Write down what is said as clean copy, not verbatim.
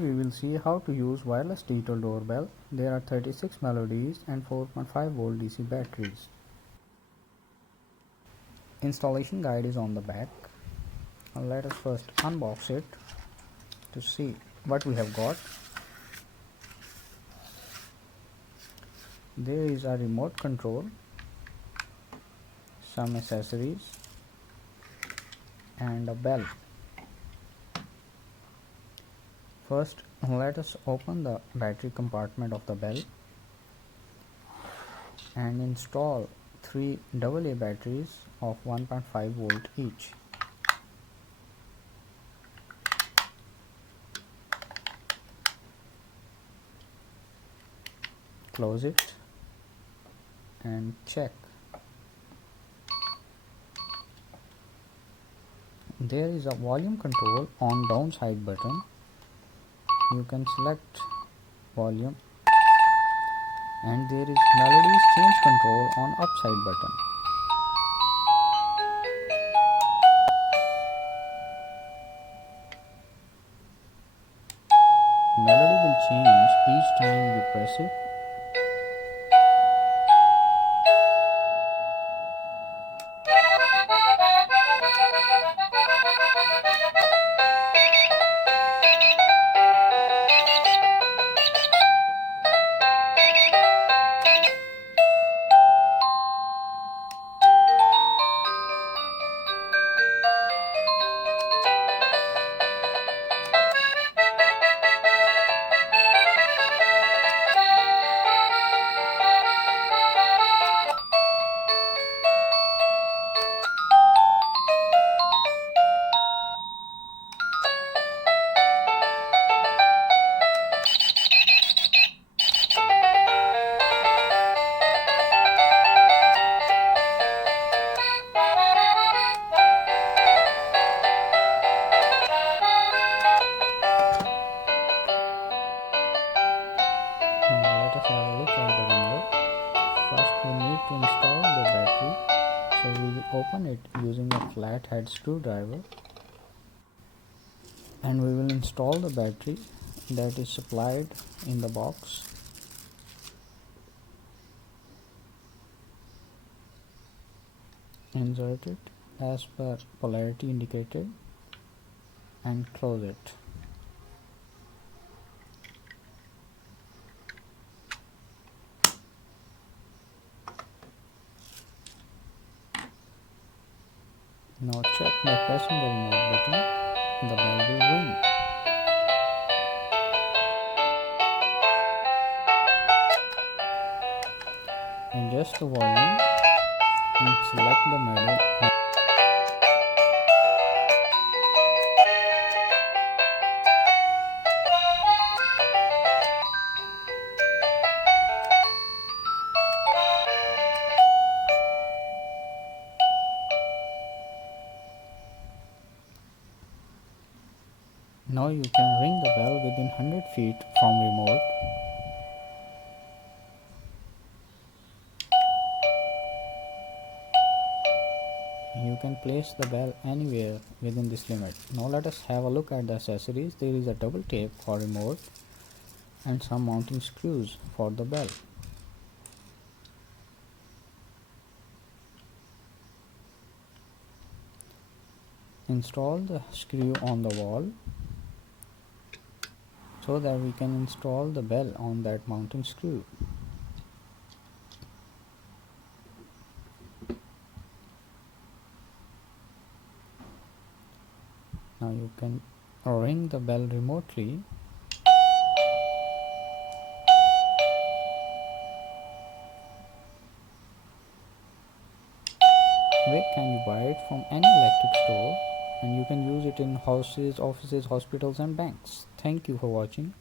We will see how to use wireless digital doorbell. There are 36 melodies and 4.5 volt DC batteries. Installation guide is on the back. Let us first unbox it to see what we have got. There is a remote control, some accessories and a bell. First, let us open the battery compartment of the bell and install 3 AA batteries of 1.5 volt each. Close it and check. There is a volume control on downside button. You can select volume, and there is melodies change control on upside button. Melody will change each time you press it. Now let us have a look at the remote. First we need to install the battery, so we will open it using a flathead screwdriver, and we will install the battery that is supplied in the box. Insert it as per polarity indicated and close it. Now check by pressing the remote button, the bell will ring. Adjust the volume and select the model. Now you can ring the bell within 100 feet from remote. You can place the bell anywhere within this limit. Now let us have a look at the accessories. There is a double tape for remote and some mounting screws for the bell. Install the screw on the wall so that we can install the bell on that mounting screw. Now you can ring the bell remotely. Where can you buy it? From any electric store, and you can use it in houses, offices, hospitals and banks. Thank you for watching.